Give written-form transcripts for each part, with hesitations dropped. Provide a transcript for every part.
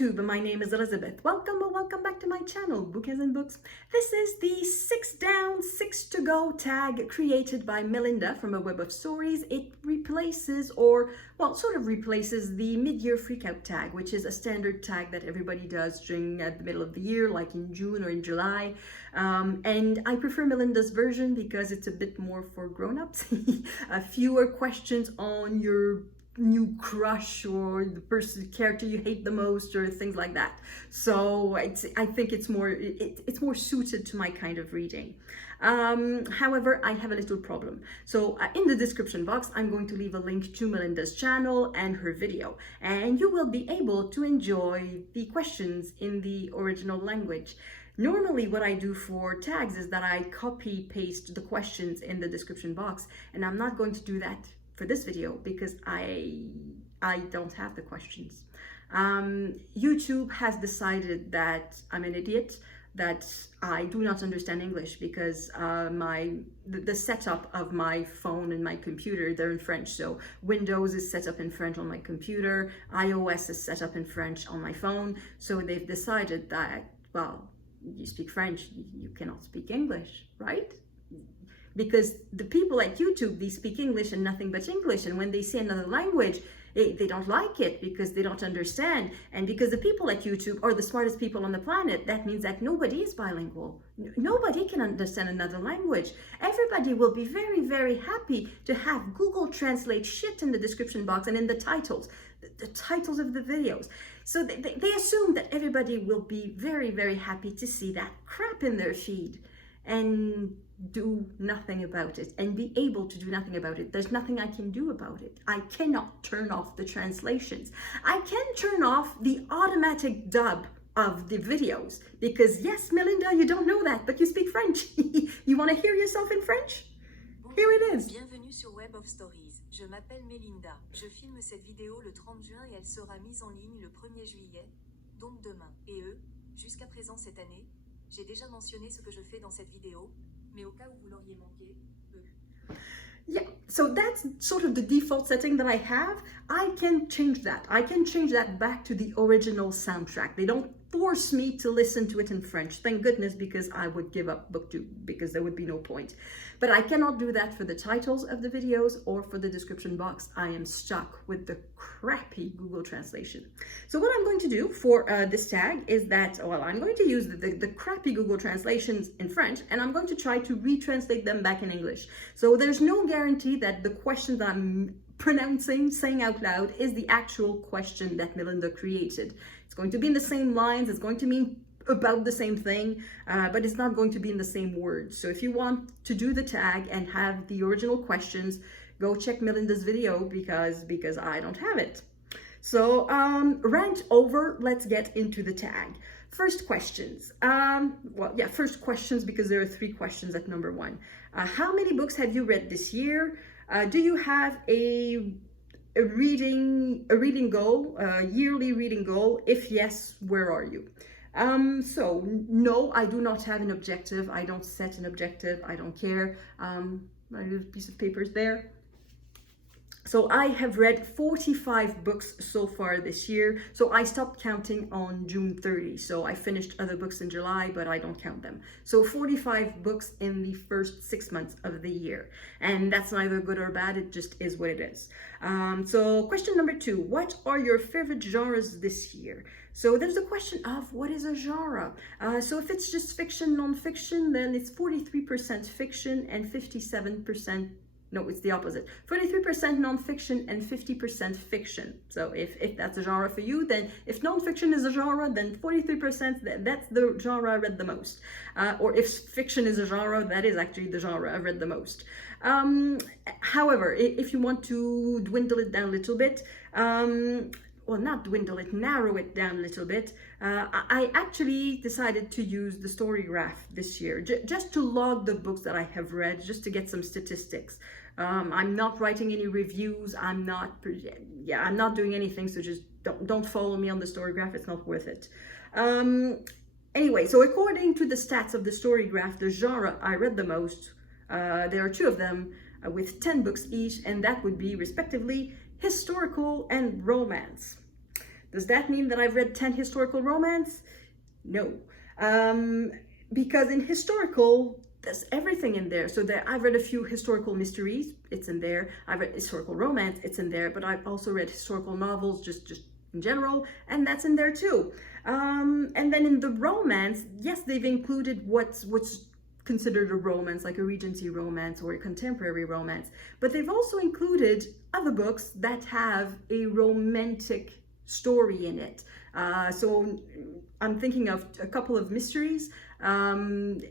YouTube, my name is Elizabeth. Welcome or welcome back to my channel, Bouquets and Books. This is the 6 down, 6 to go tag created by Melinda from a web of stories. It replaces, or well, sort of replaces the mid-year freakout tag, which is a standard tag that everybody does during the middle of the year, like in June or in July. And I prefer Melinda's version because it's a bit more for grown-ups. Fewer questions on your new crush or the character you hate the most or things like that. So I think it's more suited to my kind of reading. However, I have a little problem. So in the description box, I'm going to leave a link to Melinda's channel and her video, and you will be able to enjoy the questions in the original language. Normally what I do for tags is that I copy paste the questions in the description box, and I'm not going to do that for this video because I don't have the questions. YouTube has decided that I'm an idiot, that I do not understand English because the setup of my phone and my computer, they're in French. So Windows is set up in French on my computer, iOS is set up in French on my phone. So they've decided that, well, you speak French, you cannot speak English, right? Because the people at YouTube, they speak English and nothing but English. And when they say another language, they don't like it because they don't understand. And because the people at YouTube are the smartest people on the planet, that means that nobody is bilingual. Nobody can understand another language. Everybody will be very, very happy to have Google Translate shit in the description box and in the titles, the titles of the videos. So they assume that everybody will be very, very happy to see that crap in their feed and do nothing about it, and be able to do nothing about it. There's nothing I can do about it. I cannot turn off the translations. I can turn off the automatic dub of the videos because, yes, Melinda, you don't know that, but you speak French. You want to hear yourself in French? Here it is. Bienvenue sur Web of Stories. Je m'appelle Melinda. Je filme cette vidéo le 30 juin et elle sera mise en ligne le 1er juillet, donc demain. Et jusqu'à présent cette année, j'ai déjà mentionné ce que je fais dans cette vidéo, mais au cas où vous l'auriez manqué, Yeah, so that's sort of the default setting that I have. I can change that. I can change that back to the original soundtrack. They don't force me to listen to it in French. Thank goodness, because I would give up BookTube because there would be no point. But I cannot do that for the titles of the videos or for the description box. I am stuck with the crappy Google translation. So what I'm going to do for this tag is that, well, I'm going to use the crappy Google translations in French, and I'm going to try to retranslate them back in English. So there's no guarantee that the question that I'm pronouncing, saying out loud, is the actual question that Melinda created. It's going to be in the same lines, it's going to mean about the same thing, but it's not going to be in the same words. So if you want to do the tag and have the original questions, go check Melinda's video because I don't have it. So rant over, let's get into the tag. First questions. First questions, because there are 3 questions at number 1. How many books have you read this year? Do you have a reading goal, a yearly reading goal? If yes, where are you? So no, I do not have an objective. I don't set an objective. I don't care. My little piece of paper is there. So I have read 45 books so far this year. So I stopped counting on June 30. So I finished other books in July, but I don't count them. So 45 books in the first 6 months of the year. And that's neither good or bad. It just is what it is. So question number 2, what are your favorite genres this year? So there's a question of what is a genre? So if it's just fiction, non-fiction, then it's 43% fiction and 57%. No, it's the opposite. 43% non-fiction and 50% fiction. So if that's a genre for you, then if non-fiction is a genre, then 43%, that's the genre I read the most. Or if fiction is a genre, that is actually the genre I read the most. However, if you want to dwindle it down a little bit, well, not dwindle it, narrow it down a little bit, I actually decided to use the story graph this year, just to log the books that I have read, just to get some statistics. I'm not writing any reviews, I'm not doing anything, so just don't follow me on the story graph, it's not worth it. Anyway, so according to the stats of the story graph, the genre I read the most, there are 2 of them, with 10 books each, and that would be respectively historical and romance. Does that mean that I've read 10 historical romance? No. Because in historical, there's everything in there. So I've read a few historical mysteries, it's in there. I've read historical romance, it's in there. But I've also read historical novels, just in general, and that's in there too. And then in the romance, yes, they've included what's considered a romance, like a Regency romance or a contemporary romance. But they've also included other books that have a romantic story in it. So I'm thinking of a couple of mysteries, and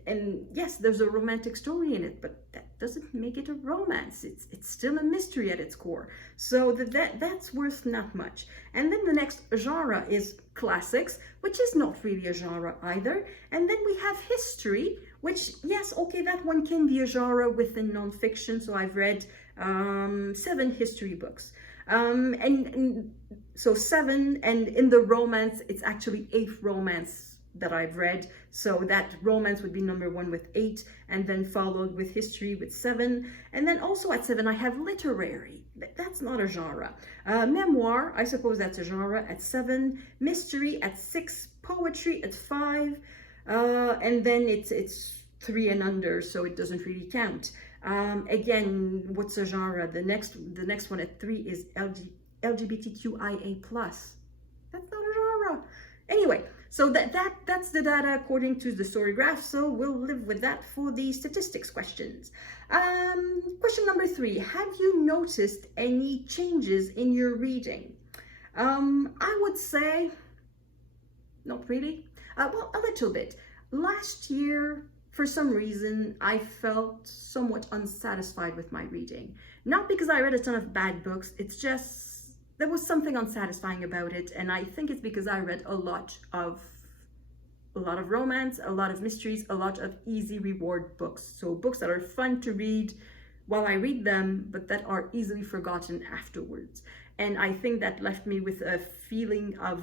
yes, there's a romantic story in it, but that doesn't make it a romance. It's still a mystery at its core. So that's worth not much. And then the next genre is classics, which is not really a genre either. And then we have history, which, yes, okay, that one can be a genre within nonfiction. So I've read 7 history books. And so 7, and in the romance, it's actually 8 romance that I've read. So that romance would be number 1 with 8, and then followed with history with 7. And then also at 7, I have literary. That's not a genre. Memoir, I suppose that's a genre at 7. Mystery at 6. Poetry at 5. And then it's 3 and under, so it doesn't really count. Again, what's a genre? The next one at 3 is LGBTQIA+. That's not a genre. Anyway, so that's the data according to the story graph, so we'll live with that for the statistics questions. Question number 3, have you noticed any changes in your reading? I would say, not really. Well, a little bit. Last year, for some reason, I felt somewhat unsatisfied with my reading. Not because I read a ton of bad books, it's just there was something unsatisfying about it, and I think it's because I read a lot of romance, a lot of mysteries, a lot of easy reward books. So books that are fun to read while I read them, but that are easily forgotten afterwards. And I think that left me with a feeling of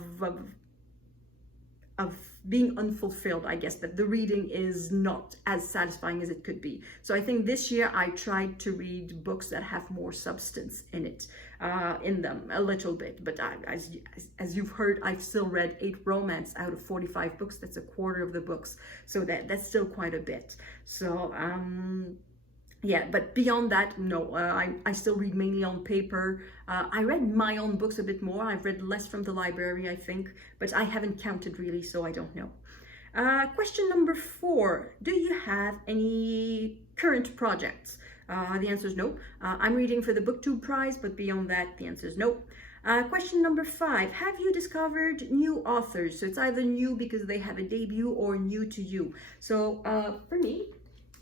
being unfulfilled, I guess, that the reading is not as satisfying as it could be. So I think this year I tried to read books that have more substance in it, in them a little bit. But as you've heard, I've still read 8 romance out of 45 books. That's a quarter of the books. So that's still quite a bit. So yeah, but beyond that, no, I still read mainly on paper. I read my own books a bit more. I've read less from the library, I think, but I haven't counted really, so I don't know. Question number 4, do you have any current projects? The answer is no. I'm reading for the BookTube Prize, but beyond that, the answer is no. Question number 5, have you discovered new authors? So it's either new because they have a debut or new to you. So for me,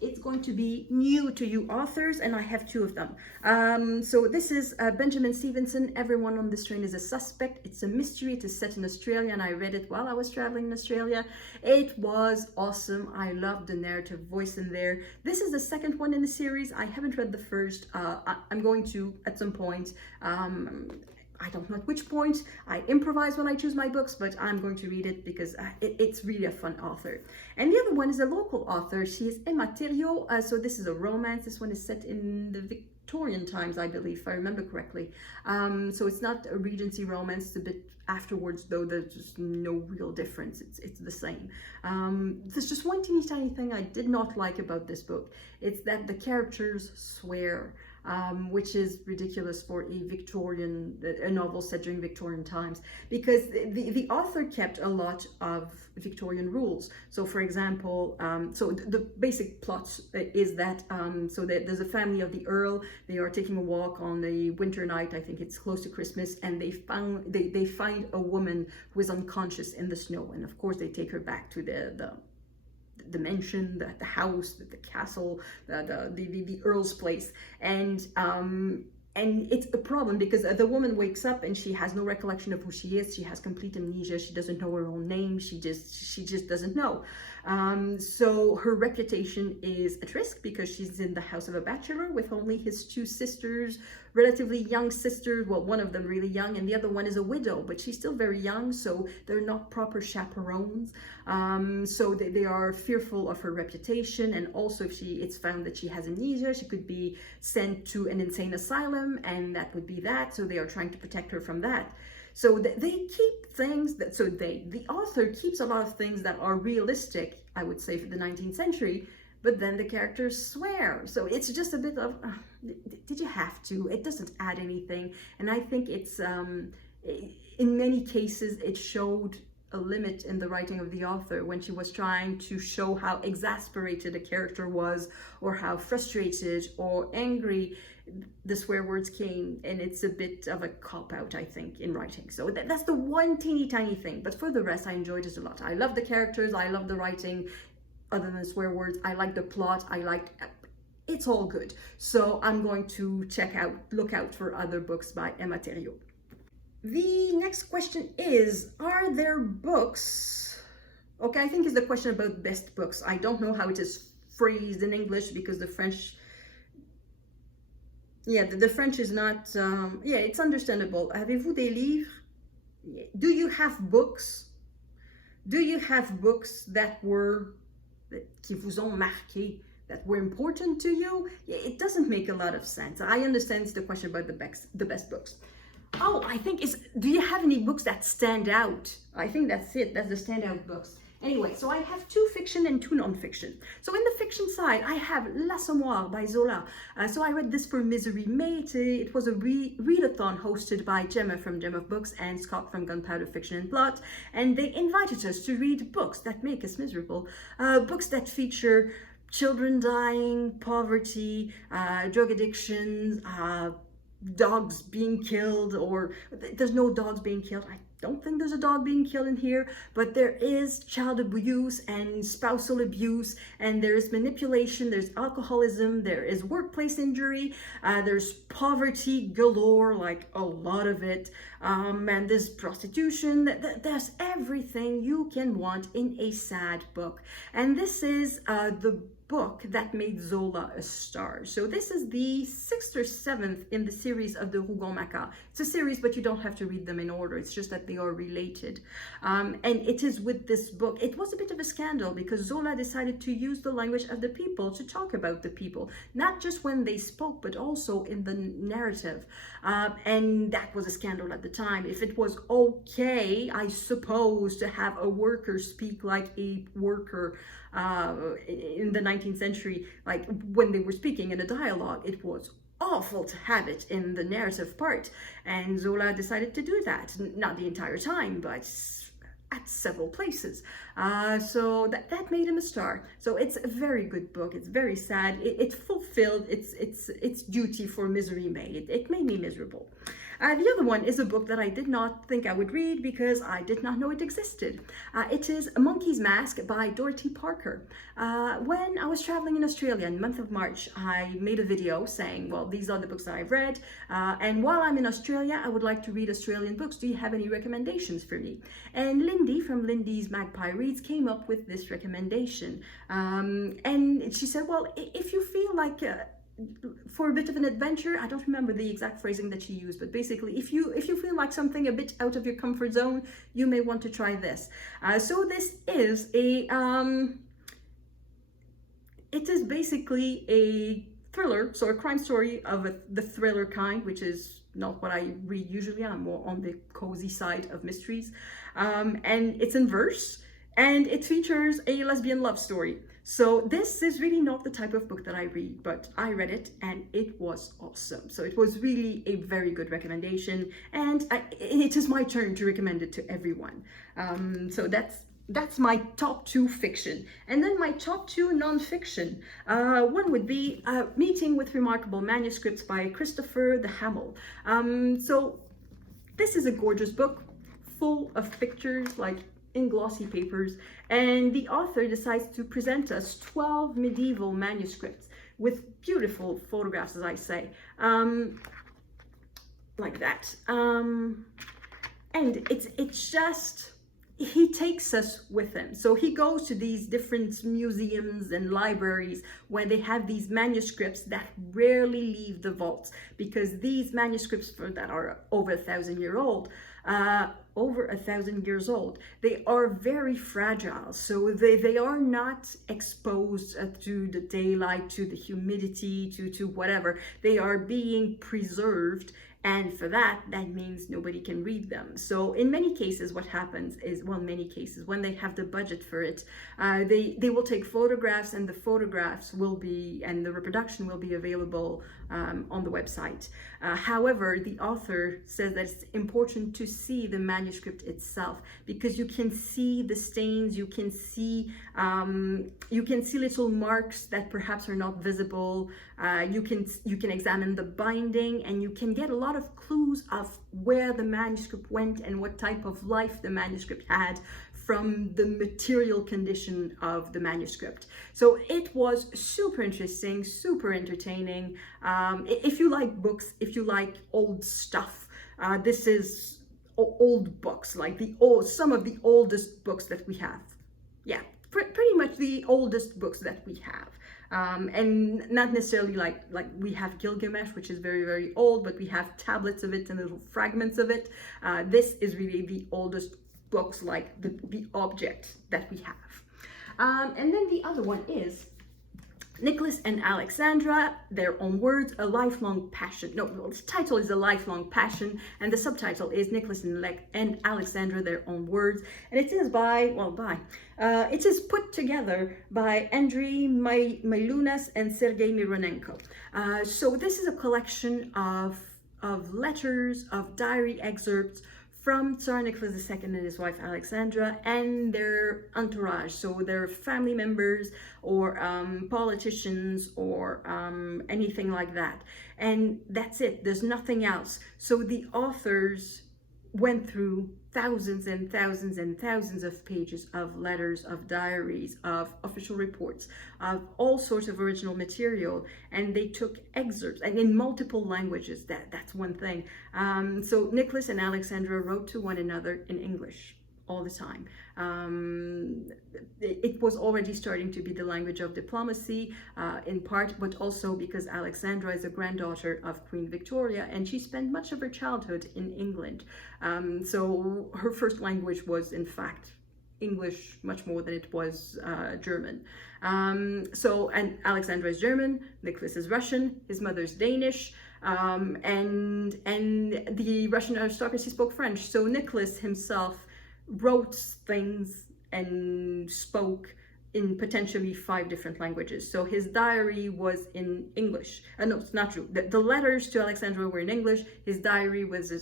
it's going to be new to you authors, and I have 2 of them. So this is Benjamin Stevenson, Everyone on This Train is a Suspect. It's a mystery. It is set in Australia, and I read it while I was traveling in Australia. It was awesome. I loved the narrative voice in there. This is the second one in the series. I haven't read the first. I'm going to at some point. I don't know at which point. I improvise when I choose my books, but I'm going to read it because it's really a fun author. And the other one is a local author. She is Emile Theriault. So this is a romance. This one is set in the Victorian times, I believe, if I remember correctly. So it's not a Regency romance. It's a bit afterwards, though. There's just no real difference. It's the same. There's just one teeny tiny thing I did not like about this book. It's that the characters swear. Which is ridiculous for a novel set during Victorian times, because the author kept a lot of Victorian rules. So for example, so the basic plot is that, so there's a family of the Earl. They are taking a walk on a winter night, I think it's close to Christmas, and they find a woman who is unconscious in the snow, and of course they take her back to the mansion, the house, the castle, the Earl's place, and it's a problem because the woman wakes up and she has no recollection of who she is. She has complete amnesia. She doesn't know her own name. She just doesn't know. So her reputation is at risk because she's in the house of a bachelor with only his 2 sisters, relatively young sisters. Well, one of them really young, and the other one is a widow, but she's still very young, so they're not proper chaperones. So they are fearful of her reputation, and also if it's found that she has amnesia, she could be sent to an insane asylum, and that would be that. So they are trying to protect her from that. So they keep things that, the author keeps a lot of things that are realistic, I would say, for the 19th century, but then the characters swear. So it's just a bit of, did you have to? It doesn't add anything. And I think it's, in many cases, it showed a limit in the writing of the author when she was trying to show how exasperated a character was, or how frustrated or angry the swear words came, and it's a bit of a cop-out, I think, in writing. So that's the one teeny tiny thing, but for the rest I enjoyed it a lot. I love the characters, I love the writing, other than swear words. I like the plot, it's all good. So I'm going to look out for other books by Emma Theriault. The next question is, are there books, okay, I think it's the question about best books. I don't know how it is phrased in English, because the French, the French is not, it's understandable. Avez-vous des livres? Do you have books? Do you have books qui vous ont marqué, that were important to you? It doesn't make a lot of sense. I understand it's the question about the best books. Oh, I think do you have any books that stand out? I think that's it. That's the standout books. Anyway, so I have 2 fiction and 2 non-fiction. So in the fiction side, I have L'Assommoir by Zola. So I read this for Misery May. It was a readathon hosted by Gemma from Gem of Books and Scott from Gunpowder Fiction and Plot. And they invited us to read books that make us miserable. Books that feature children dying, poverty, drug addictions, dogs being killed, or there's no dogs being killed. I don't think there's a dog being killed in here, but there is child abuse and spousal abuse, and there's manipulation, there's alcoholism, there is workplace injury, there's poverty galore, like a lot of it, and there's prostitution. There's everything you can want in a sad book. And this is the book that made Zola a star. So this is the 6th or 7th in the series of the Rougon-Macquart. It's a series, but you don't have to read them in order. It's just that they are related. And it is with this book. It was a bit of a scandal because Zola decided to use the language of the people to talk about the people, not just when they spoke, but also in the narrative. And that was a scandal at the time. If it was okay, I suppose, to have a worker speak like a worker in the 19th century, like when they were speaking in a dialogue, it was awful to have it in the narrative part. And Zola decided to do that, not the entire time, but at several places. So that made him a star. So it's a very good book. It's very sad. It fulfilled its duty for Misery May. It made me miserable. The other one is a book that I did not think I would read because I did not know it existed. It is A Monkey's Mask by Dorothy Parker. When I was traveling in Australia in the month of March, I made a video saying, well, these are the books that I've read. And while I'm in Australia, I would like to read Australian books. Do you have any recommendations for me? And Lindy from Lindy's Magpie Reads came up with this recommendation. And she said, well, if you feel like for a bit of an adventure, I don't remember the exact phrasing that she used, but basically if you feel like something a bit out of your comfort zone, you may want to try this. So this is it is basically a thriller, so a crime story of the thriller kind, which is not what I read usually. I'm more on the cozy side of mysteries, and it's in verse, and it features a lesbian love story. So this is really not the type of book that I read, but I read it and it was awesome. So it was really a very good recommendation, and it is my turn to recommend it to everyone. So that's my top 2 fiction. And then my top 2 non-fiction. One would be Meeting with Remarkable Manuscripts by Christopher the Hamel. So this is a gorgeous book full of pictures, like in glossy papers, and the author decides to present us 12 medieval manuscripts with beautiful photographs, as I say, like that. And it's just, he takes us with him. So he goes to these different museums and libraries where they have these manuscripts that rarely leave the vaults, because these manuscripts that are over 1,000 years old, they are very fragile. So they are not exposed to the daylight, to the humidity, to whatever. They are being preserved And for that means nobody can read them. So in many cases, what happens is, well, in many cases, when they have the budget for it, they will take photographs, and the photographs will be, and the reproduction will be available on the website. However, the author says that it's important to see the manuscript itself, because you can see the stains, you can see little marks that perhaps are not visible. You can examine the binding, and you can get a lot of clues of where the manuscript went and what type of life the manuscript had from the material condition of the manuscript. So it was super interesting, super entertaining. If you like books, if you like old stuff, this is old books, like some of the oldest books that we have. Yeah, pretty much the oldest books that we have. And not necessarily like we have Gilgamesh, which is very, very old, but we have tablets of it and little fragments of it. This is really the oldest books, like the object that we have. And then the other one is Nicholas and Alexandra, their own words, a lifelong passion. No, the title is A Lifelong Passion, and the subtitle is Nicholas and Alexandra, their own words. And it is it is put together by Andrei Maylunas and Sergei Mironenko. So this is a collection of letters, of diary excerpts from Tsar Nicholas II and his wife Alexandra and their entourage, so their family members or politicians or anything like that. And that's it, there's nothing else. So the authors went through thousands and thousands and thousands of pages of letters, of diaries, of official reports, of all sorts of original material, and they took excerpts, and in multiple languages. That's one thing. So Nicholas and Alexandra wrote to one another in English all the time. It was already starting to be the language of diplomacy, in part, but also because Alexandra is a granddaughter of Queen Victoria, and she spent much of her childhood in England. So her first language was, in fact, English, much more than it was German. And Alexandra is German, Nicholas is Russian, his mother's Danish, and the Russian aristocracy spoke French. So Nicholas himself wrote things and spoke in potentially 5 different languages. So his diary was in English. No, it's not true. The letters to Alexandra were in English. His diary was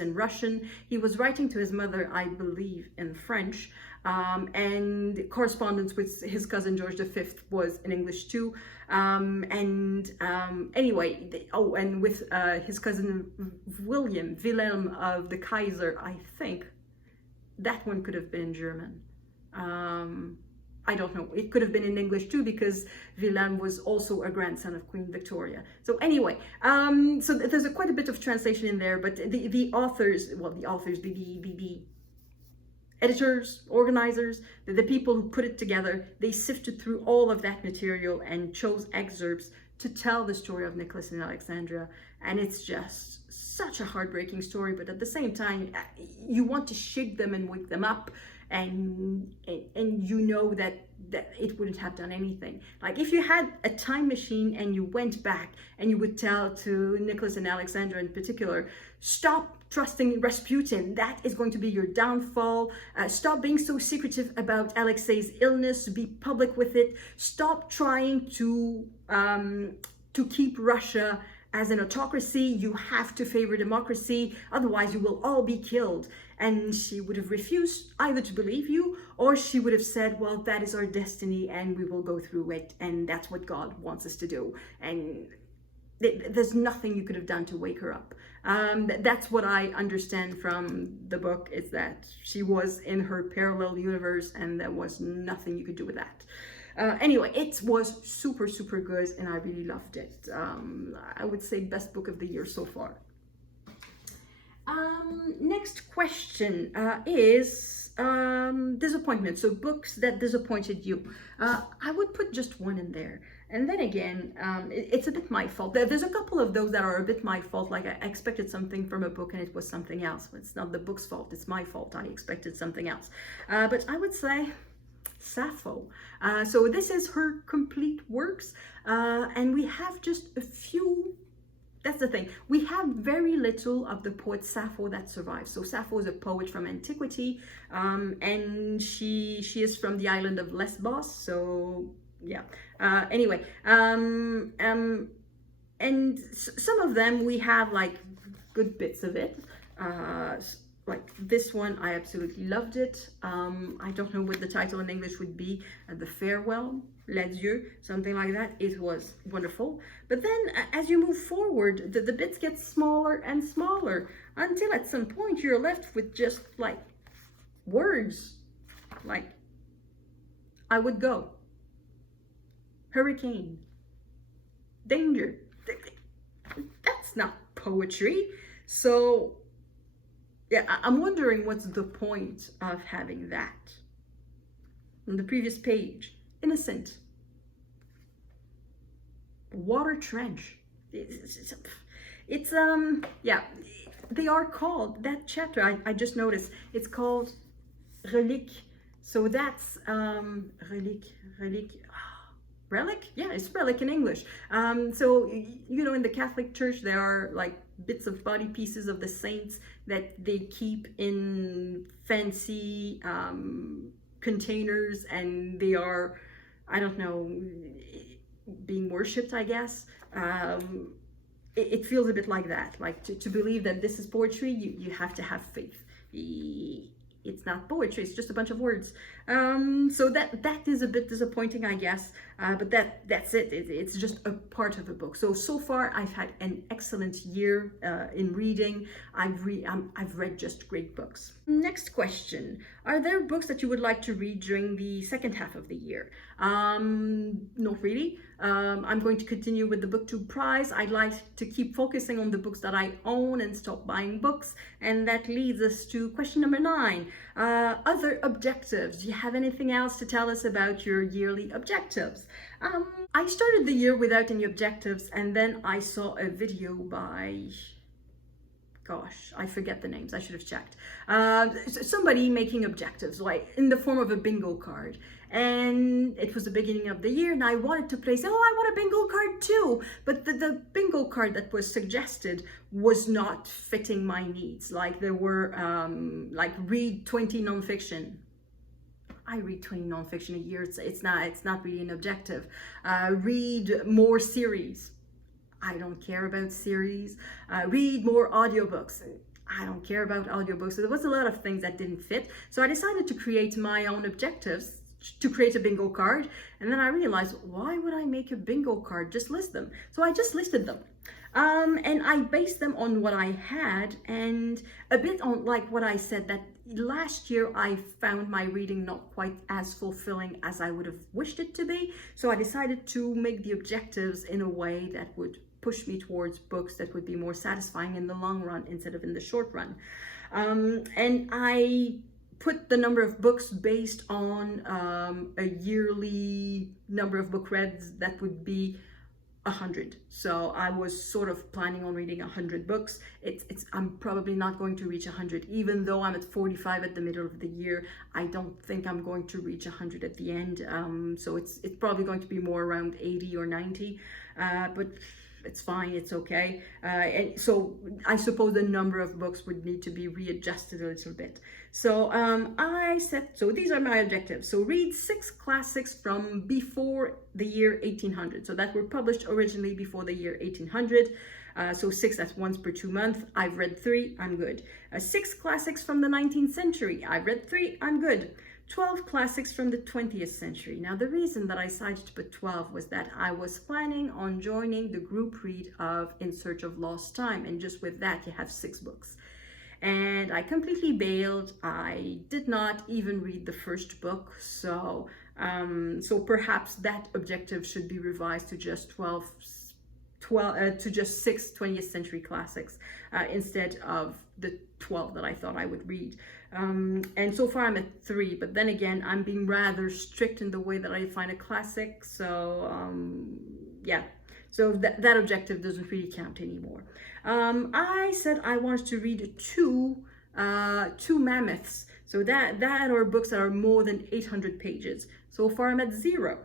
in Russian. He was writing to his mother, I believe, in French. And correspondence with his cousin George V was in English too. Anyway, and with his cousin Wilhelm of the Kaiser, I think. That one could have been in German. I don't know. It could have been in English too, because Wilhelm was also a grandson of Queen Victoria. So anyway, so there's quite a bit of translation in there, but the authors, the editors, organizers, the people who put it together, they sifted through all of that material and chose excerpts to tell the story of Nicholas and Alexandra. And it's just such a heartbreaking story, but at the same time, you want to shake them and wake them up, and you know that it wouldn't have done anything. Like if you had a time machine and you went back and you would tell to Nicholas and Alexandra in particular, stop trusting Rasputin, that is going to be your downfall. Stop being so secretive about Alexei's illness, be public with it. Stop trying to keep Russia as an autocracy. You have to favor democracy, otherwise you will all be killed. And she would have refused either to believe you, or she would have said, well, that is our destiny and we will go through it, and that's what God wants us to do. And there's nothing you could have done to wake her up. That's what I understand from the book, is that she was in her parallel universe and there was nothing you could do with that. Anyway, it was super, super good, and I really loved it. I would say best book of the year so far. Next question is disappointment. So books that disappointed you. I would put just one in there. And then again, it's a bit my fault. There's a couple of those that are a bit my fault. Like I expected something from a book and it was something else. It's not the book's fault, it's my fault. I expected something else. But I would say Sappho. So this is her complete works, and we have just a few That's the thing. We have very little of the poet Sappho that survives. So Sappho is a poet from antiquity, and she is from the island of Lesbos. So yeah. Anyway, and some of them we have like good bits of it. Like this one, I absolutely loved it. I don't know what the title in English would be. The Farewell, l'adieu, something like that. It was wonderful. But then as you move forward, the bits get smaller and smaller until at some point you're left with just like words. Like, I would go. Hurricane. Danger. That's not poetry. So yeah, I'm wondering what's the point of having that. On the previous page, innocent. Water trench. It's yeah, they are called, that chapter, I just noticed, it's called relique. So that's relic? Yeah, it's relic in English. So, you know, in the Catholic Church, there are like bits of body pieces of the saints that they keep in fancy containers, and they are, I don't know, being worshipped, I guess. It feels a bit like that. Like to believe that this is poetry, you have to have faith. It's not poetry, it's just a bunch of words. So that is a bit disappointing, I guess, but that's it. It's just a part of the book. So far I've had an excellent year in reading. I've read just great books. Next question: are there books that you would like to read during the second half of the year? Not really. I'm going to continue with the BookTube prize. I'd like to keep focusing on the books that I own and stop buying books. And that leads us to question number 9. Other objectives. Do you have anything else to tell us about your yearly objectives? I started the year without any objectives, and then I saw a video by, gosh, I forget the names, I should have checked. Somebody making objectives, like in the form of a bingo card. And it was the beginning of the year, and I wanted to play, say, oh, I want a bingo card too. But the bingo card that was suggested was not fitting my needs. Like there were, like read 20 nonfiction. I read 20 nonfiction a year. It's not really an objective. Read more series. I don't care about series. Read more audiobooks. I don't care about audiobooks. So there was a lot of things that didn't fit. So I decided to create my own objectives, to create a bingo card. And then I realized, why would I make a bingo card? Just list them. So I just listed them. And I based them on what I had, and a bit on like what I said, that last year I found my reading not quite as fulfilling as I would have wished it to be. So I decided to make the objectives in a way that would push me towards books that would be more satisfying in the long run instead of in the short run. And I put the number of books based on a yearly number of book reads that would be 100. So I was sort of planning on reading 100 books. I'm probably not going to reach 100, even though I'm at 45 at the middle of the year. I don't think I'm going to reach 100 at the end. So it's probably going to be more around 80 or 90, but it's fine, it's okay. And so I suppose the number of books would need to be readjusted a little bit. So I said, so these are my objectives. So read 6 classics from before the year 1800. So that were published originally before the year 1800. So 6, that's once per 2 months. I've read 3, I'm good. 6 classics from the 19th century. I've read 3, I'm good. 12 classics from the 20th century. Now, the reason that I decided to put 12 was that I was planning on joining the group read of In Search of Lost Time, and just with that, you have 6 books. And I completely bailed. I did not even read the first book, so perhaps that objective should be revised to just 6 20th century classics instead of the 12 that I thought I would read. And so far I'm at 3, but then again, I'm being rather strict in the way that I define a classic. So yeah, so that objective doesn't really count anymore. I said I wanted to read two mammoths. So that are books that are more than 800 pages. So far I'm at 0.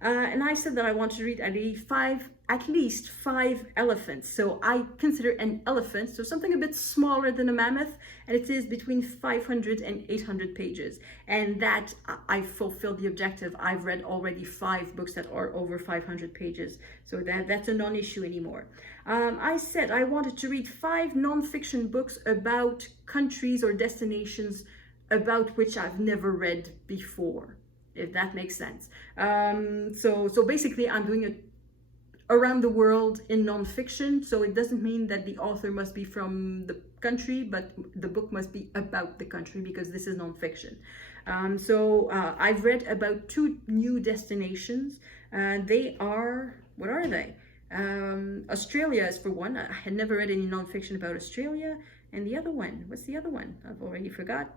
And I said that I want to read at least five elephants. So I consider an elephant, so something a bit smaller than a mammoth, and it is between 500 and 800 pages. And that I fulfilled the objective. I've read already 5 books that are over 500 pages. So that's a non-issue anymore. I said I wanted to read 5 non-fiction books about countries or destinations about which I've never read before, if that makes sense. So basically I'm doing it around the world in non-fiction, so it doesn't mean that the author must be from the country, but the book must be about the country, because this is non-fiction. So I've read about 2 new destinations. They are, what are they? Australia is for one. I had never read any non-fiction about Australia. And the other one, what's the other one? I've already forgot.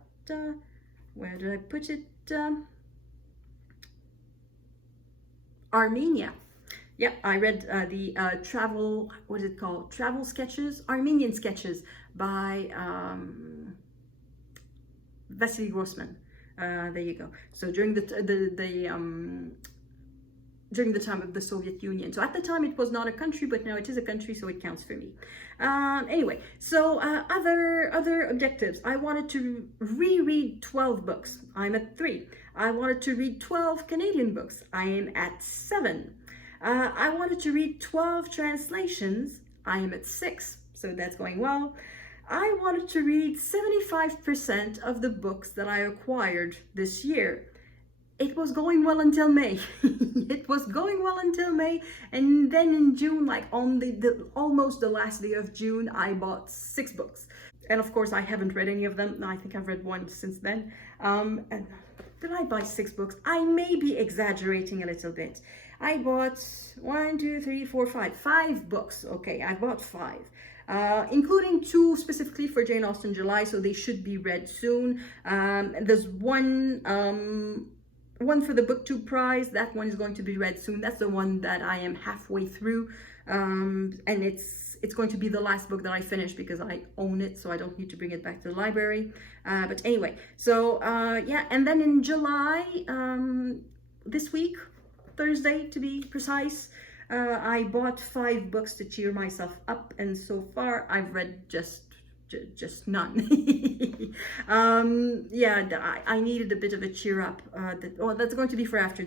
Where did I put it? Armenia. Yeah, I read the travel, what is it called? Travel sketches, Armenian sketches by Vasily Grossman. There you go. So during during the time of the Soviet Union. So at the time it was not a country, but now it is a country, so it counts for me. Anyway, so other objectives. I wanted to reread 12 books. I'm at 3. I wanted to read 12 Canadian books. I am at 7. I wanted to read 12 translations. I am at 6, so that's going well. I wanted to read 75% of the books that I acquired this year. It was going well until May. It was going well until May, and then in June, like on almost the last day of June, I bought 6 books. And of course, I haven't read any of them. I think I've read 1 since then. And did I buy 6 books? I may be exaggerating a little bit. I bought 5 books. Okay, I bought 5. Including 2 specifically for Jane Austen July, so they should be read soon. There's one for the BookTube prize. That one is going to be read soon. That's the one that I am halfway through, and it's going to be the last book that I finish because I own it, so I don't need to bring it back to the library. But anyway, so yeah, and then in July, this week, Thursday to be precise, I bought 5 books to cheer myself up, and so far I've read just none. Yeah, I needed a bit of a cheer up. That's going to be for after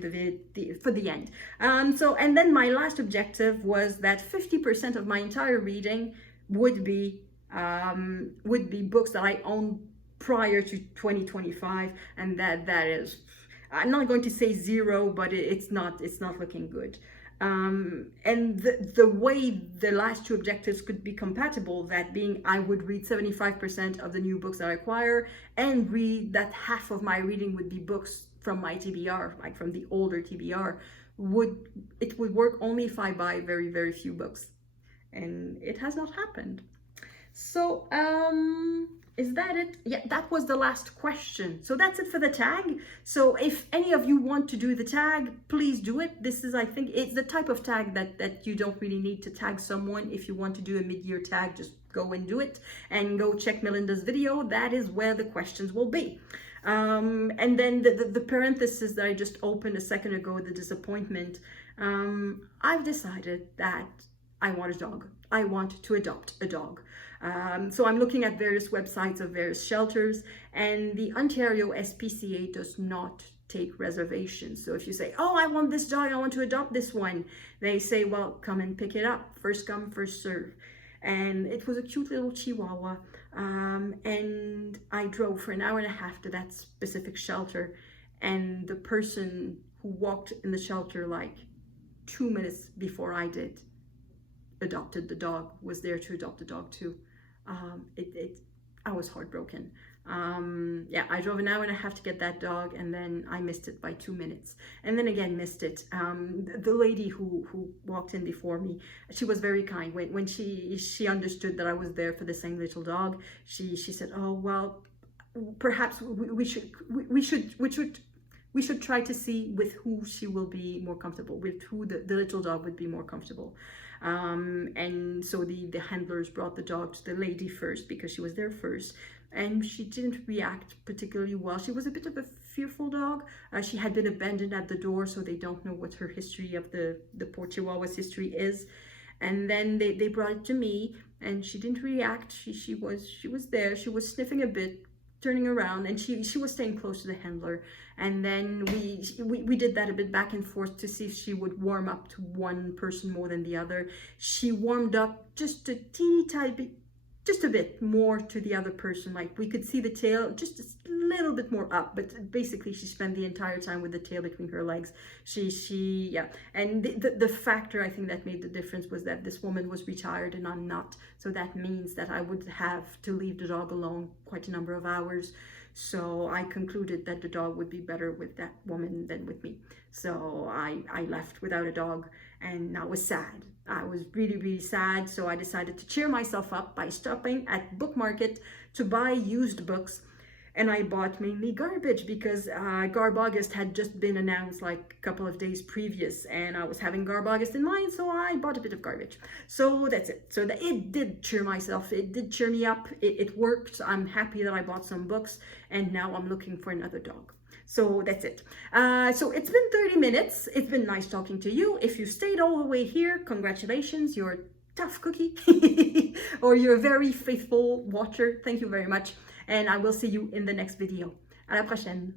for the end. And then my last objective was that 50% of my entire reading would be books that I own prior to 2025, and that is, I'm not going to say 0, but it's not looking good. And the way the last 2 objectives could be compatible, that being I would read 75% of the new books that I acquire, and read that half of my reading would be books from my TBR, like from the older TBR, it would work only if I buy very, very few books. And it has not happened. So, is that it? Yeah, that was the last question. So that's it for the tag. So if any of you want to do the tag, please do it. This is, I think, it's the type of tag that you don't really need to tag someone. If you want to do a mid-year tag, just go and do it. And go check Melinda's video. That is where the questions will be. And then the parenthesis that I just opened a second ago, the disappointment. I've decided that I want a dog. I want to adopt a dog. So I'm looking at various websites of various shelters, and the Ontario SPCA does not take reservations. So if you say, oh, I want this dog, I want to adopt this one, they say, well, come and pick it up. First come, first serve. And it was a cute little Chihuahua. And I drove for an hour and a half to that specific shelter. And the person who walked in the shelter like 2 minutes before I did adopted the dog, was there to adopt the dog too. I was heartbroken. Yeah, I drove an hour and a half to get that dog, and then I missed it by 2 minutes, and then again missed it. The lady who walked in before me, she was very kind. When she understood that I was there for the same little dog, she said, oh, well, perhaps we should try to see with who she will be more comfortable, with who the little dog would be more comfortable. And so the handlers brought the dog to the lady first because she was there first. and she didn't react particularly well. She was a bit of a fearful dog. She had been abandoned at the door, so they don't know what her history of the poor Chihuahua's history is. And then they brought it to me, and she didn't react. She was there. She was sniffing a bit, turning around, and she was staying close to the handler. And then we did that a bit back and forth to see if she would warm up to one person more than the other. She warmed up just a teeny tiny bit, just a bit more to the other person. Like we could see the tail just a little bit more up, but basically she spent the entire time with the tail between her legs. Yeah. And the factor I think that made the difference was that this woman was retired and I'm not. So that means that I would have to leave the dog alone quite a number of hours. So I concluded that the dog would be better with that woman than with me. So I left without a dog, and I was sad. I was really, really sad. So I decided to cheer myself up by stopping at book market to buy used books. And I bought mainly garbage because Garb August had just been announced like a couple of days previous, and I was having Garb August in mind, so I bought a bit of garbage. So that's it. So it did cheer myself. It did cheer me up. It worked. I'm happy that I bought some books, and now I'm looking for another dog. So that's it. So it's been 30 minutes. It's been nice talking to you. If you stayed all the way here, congratulations. You're a tough cookie or you're a very faithful watcher. Thank you very much. And I will see you in the next video. À la prochaine.